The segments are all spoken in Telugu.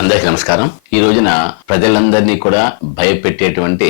అందరికీ నమస్కారం. ఈ రోజున ప్రజలందరినీ కూడా భయపెట్టేటువంటి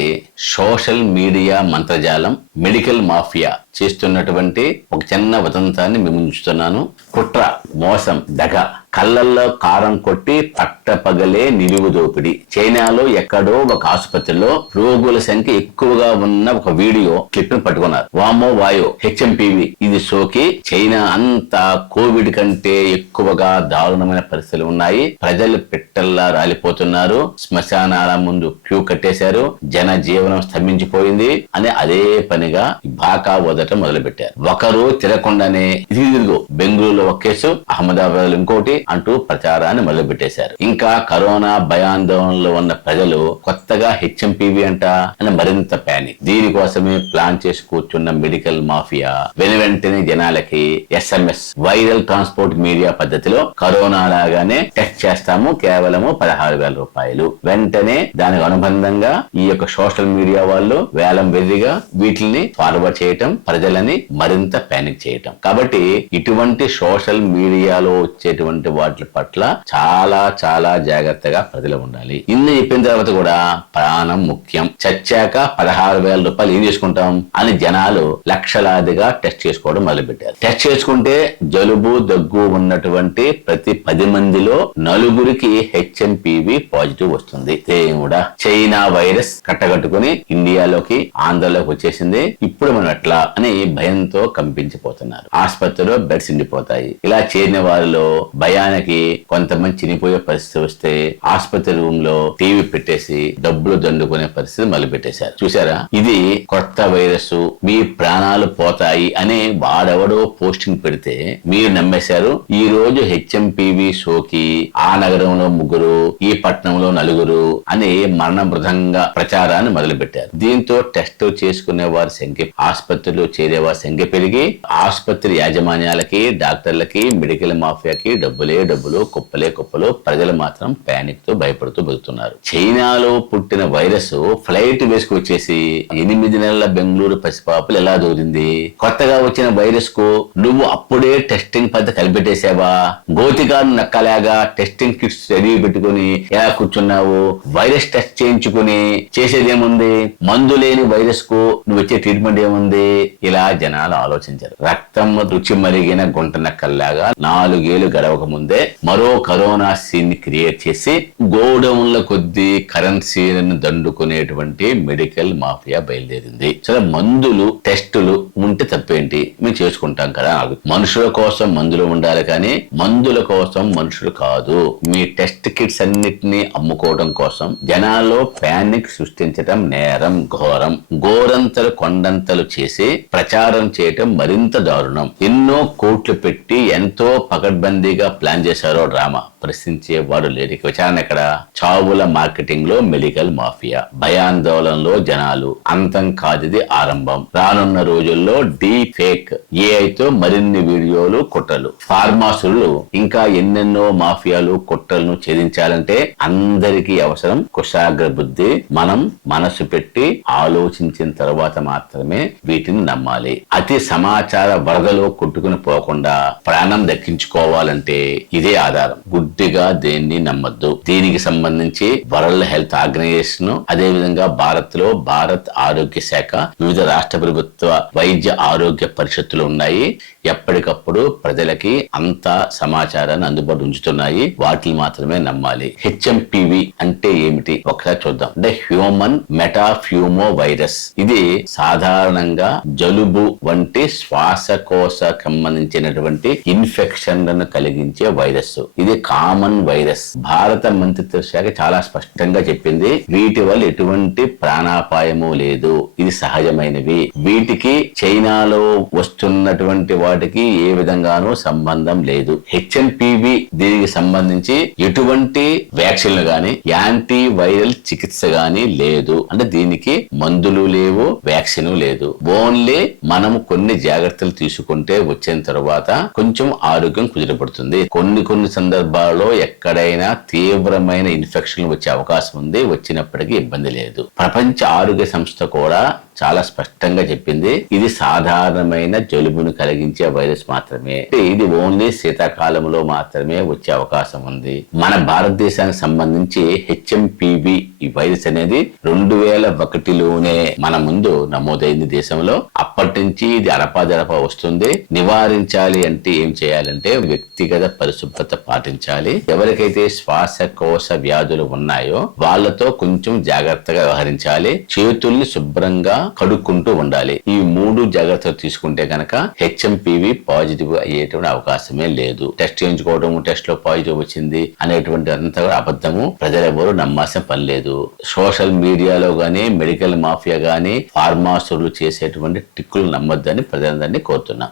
సోషల్ మీడియా మంత్రజాలం మెడికల్ మాఫియా చేస్తున్నటువంటి ఒక చిన్న వదంతాన్ని మిముంచుతున్నాను. కుట్ర, మోసం, దగ, కళ్ళల్లో కారం కొట్టి పట్టపగలే నిలువు దోపిడి. చైనాలో ఎక్కడో ఒక ఆసుపత్రిలో రోగుల సంఖ్య ఎక్కువగా ఉన్న ఒక వీడియో క్లిప్ ను పట్టుకున్నారు. వామో వాయో హెచ్ఎంపీవి ఇది సోకి చైనా అంతా కోవిడ్ కంటే ఎక్కువగా దారుణమైన పరిస్థితులు ఉన్నాయి. ప్రజలు పిట్టల్లా రాలిపోతున్నారు. శ్మశానాల ముందు క్యూ కట్టేశారు. జన జీవనం స్తంభించిపోయింది అని అదే పనిగా బాకా వదటం మొదలుపెట్టారు. ఒకరు తిరగకుండానే ఇదిగో బెంగళూరులో ఒక కేసు, అహ్మదాబాద్ లో ఇంకోటి అంటూ ప్రచారాన్ని మొదలుపెట్టేశారు. ఇంకా కరోనా భయాందోళనలో ఉన్న ప్రజలు కొత్తగా హెచ్ఎంపీవి అంట అని మరింత ప్యానిక్. దీనికోసమే ప్లాన్ చేసి కూర్చున్న మెడికల్ మాఫియా వెనువెంటనే జనాలకి SMS వైరల్ ట్రాన్స్పోర్ట్ మీడియా పద్ధతిలో కరోనా లాగానే టెస్ట్ చేస్తాము, కేవలము 16,000 రూపాయలు. వెంటనే దానికి అనుబంధంగా ఈ యొక్క సోషల్ మీడియా వాళ్ళు వేలం వెర్రిగా వీటిని ఫార్వర్డ్ చేయటం, ప్రజలని మరింత ప్యానిక్ చేయటం. కాబట్టి ఇటువంటి సోషల్ మీడియాలో వచ్చేటువంటి వాటి పట్ల చాలా చాలా జాగ్రత్తగా ప్రజలు ఉండాలి. ఇన్ని చెప్పిన తర్వాత కూడా ప్రాణం ముఖ్యం. చచ్చాక 16,000 రూపాయలు ఏం చేసుకుంటాం అని జనాలు లక్షలాదిగా టెస్ట్ చేసుకోవడం మొదలుపెట్టారు. టెస్ట్ చేసుకుంటే జలుబు దగ్గు ఉన్నటువంటి ప్రతి 10 మందిలో 4గురికి హెచ్ఎంపీవి పాజిటివ్ వస్తుంది. దేవుడా, చైనా వైరస్ కట్టగట్టుకుని ఇండియాలోకి, ఆంధ్రలోకి వచ్చేసింది. ఇప్పుడు మనం ఎట్లా అని భయంతో కంపించిపోతున్నారు. ఆసుపత్రిలో బెడ్స్ నిండిపోతాయి. ఇలా చేరిన వారిలో భయానికి కొంతమంది చనిపోయే పరిస్థితి వస్తే ఆసుపత్రి రూమ్ లో టీవీ పెట్టేసి డబ్బులు దండుకునే పరిస్థితి మొదలు పెట్టేశారు. చూసారా, ఇది కొత్త వైరస్, మీ ప్రాణాలు పోతాయి అని వాడెవడో పోస్టింగ్ పెడితే మీరు నమ్మేశారు. ఈ రోజు హెచ్ఎంపీవి సోకి ఆ నగరంలో 3, ఈ పట్టణంలో 4 అని మరణమృతంగా ప్రచారాన్ని మొదలు పెట్టారు. దీంతో టెస్ట్ చేసుకునే వారి సంఖ్య, ఆసుపత్రిలో చేరే వారి సంఖ్య పెరిగి ఆసుపత్రి యాజమాన్యాలకి, డాక్టర్లకి, మెడికల్ మాఫియాకి డబ్బులు కుప్పలే కుప్పలు. ప్రజలు మాత్రం ప్యానిక్ తో భయపడుతూ బతుకుతున్నారు. చైనాలో పుట్టిన వైరస్ ఫ్లైట్ వేసుకొచ్చేసి 8 నెలల బెంగళూరు పసిపాపులు ఎలా దూరింది? కొత్తగా వచ్చిన వైరస్ కు నువ్వు అప్పుడే టెస్టింగ్ పద్ధతి కలిపెట్టేసావా? గోతికాను నక్కలాగా టెస్టింగ్ కిట్స్ రెడీ పెట్టుకుని ఎలా కూర్చున్నావు? వైరస్ టెస్ట్ చేయించుకుని చేసేదేముంది? మందు లేని వైరస్ కు నువ్వు వచ్చే ట్రీట్మెంట్ ఏముంది? ఇలా జనాలు ఆలోచించారు. రక్తం రుచి మరిగిన గుంట నక్కల్లాగా 4 ఏళ్లు గడవక ముందే మరో కరోనా సీన్ ని క్రియేట్ చేసి గోడౌన్ల కొద్దీ కరెన్సీలను దండుకునేటువంటి మెడికల్ మాఫియా బయలుదేరింది. సరే, మందులు, టెస్టులు ఉంటే తప్పేంటి, మేము చేసుకుంటాం కదా. మనుషుల కోసం మందులు ఉండాలి కానీ మందుల కోసం మనుషులు కాదు. మీ టెస్ట్ కిట్స్ అన్నిటినీ అమ్ముకోవడం కోసం జనాల్లో ప్యానిక్ సృష్టించడం నేరం, ఘోరం. గోరంతలు కొండంతలు చేసి ప్రచారం చేయటం మరింత దారుణం. ఎన్నో కోట్లు పెట్టి ఎంతో పకడ్బందీగా ప్లాన్ చేశారో డ్రామా. ప్రశ్నించేవాడు లేరు. విచారణ ఎక్కడ? చావుల మార్కెటింగ్ లో మెడికల్ మాఫియా, భయాందోళనలో జనాలు. అంతం కాదిది ఆరంభం. రానున్న రోజుల్లో డీప్ ఫేక్ ఏఐతో మరిన్ని వీడియోలు, కుట్రలు. ఫార్మాసులు ఇంకా ఎన్నెన్నో మాఫియాలు, కుట్రలను ఛేదించాలంటే అందరికీ అవసరం కుశాగ్ర బుద్ధి. మనం మనసు పెట్టి ఆలోచించిన తర్వాత మాత్రమే వీటిని నమ్మాలి. అతి సమాచార వరదలో కొట్టుకుని పోకుండా ప్రాణం దక్కించుకోవాలంటే ఇదే ఆధారం. గుడ్డిగా దేన్ని నమ్మద్దు. దీనికి సంబంధించి వరల్డ్ హెల్త్ ఆర్గనైజేషన్, అదే విధంగా భారత్ ఆరోగ్య శాఖ, వివిధ రాష్ట్ర ప్రభుత్వ వైద్య ఆరోగ్య పరిషత్తులు ఉన్నాయి. ఎప్పటికప్పుడు ప్రజలకి అంత సమాచారాన్ని అందుబాటు ఉంచుతున్నాయి. వాటిని మాత్రమే నమ్మాలి. హెచ్ఎంపీవి అంటే ఏమిటి ఒకసారి చూద్దాం. అంటే హ్యూమన్ మెటాఫ్యూమో వైరస్. ఇది సాధారణంగా జలుబు వంటి శ్వాసకోశ సంబంధించినటువంటి ఇన్ఫెక్షన్లను కలిగించే వైరస్. ఇది కామన్ వైరస్. భారత మంత్రిత్వ శాఖ చాలా స్పష్టంగా చెప్పింది, వీటి వల్ల ఎటువంటి ప్రాణాపాయము లేదు, ఇది సహజమైనవి. వీటికి చైనాలో వస్తున్నటువంటి వాటికి ఏ విధంగానూ సంబంధం లేదు. హెచ్ఎంపీవి దీనికి సంబంధించి ఎటువంటి వ్యాక్సిన్లు గాని, యాంటీ వైరల్ చికిత్స గాని లేదు. అంటే దీనికి మందులు లేవు, వ్యాక్సిన్ లేదు. ఓన్లీ మనం కొన్ని జాగ్రత్తలు తీసుకుంటే వచ్చిన తర్వాత కొంచెం ఆరోగ్యం కుదిరపడుతుంది. కొన్ని సందర్భాల్లో ఎక్కడైనా తీవ్రమైన ఇన్ఫెక్షన్ వచ్చే అవకాశం ఉంది. వచ్చినప్పటికీ ఇబ్బంది లేదు. ప్రపంచ ఆరోగ్య సంస్థ కూడా చాలా స్పష్టంగా చెప్పింది. ఇది సాధారణమైన జలుబును కలిగించే వైరస్ మాత్రమే, ఇది ఓన్లీ శీతాకాలంలో మాత్రమే వచ్చే అవకాశం ఉంది. మన భారతదేశానికి సంబంధించి హెచ్ఎంపివి ఈ వైరస్ అనేది 2001లోనే మన ముందు నమోదైంది దేశంలో. అప్పటి నుంచి ఇది అరపాదరపా వస్తుంది. నివారించాలి అంటే ఏం చేయాలంటే వ్యక్తిగత పరిశుభ్రత పాటించాలి. ఎవరికైతే శ్వాసకోశ వ్యాధులు ఉన్నాయో వాళ్ళతో కొంచెం జాగ్రత్తగా వ్యవహరించాలి. చేతుల్ని శుభ్రంగా కడుక్కుంటూ ఉండాలి. ఈ 3 జాగ్రత్తలు తీసుకుంటే కనుక హెచ్ఎంపివి పాజిటివ్ అయ్యేటువంటి అవకాశమే లేదు. టెస్ట్ చేయించుకోవడం, టెస్ట్ లో పాజిటివ్ వచ్చింది అనేటువంటి అంతా కూడా అబద్ధము. ప్రజలెవరూ నమ్మాల్సిన పని లేదు. సోషల్ మీడియాలో గానీ, మెడికల్ మాఫియా గానీ, ఫార్మాసులు చేసేటువంటి టిక్కులు నమ్మొద్దని ప్రజలందరినీ కోరుతున్నా.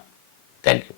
Thank you.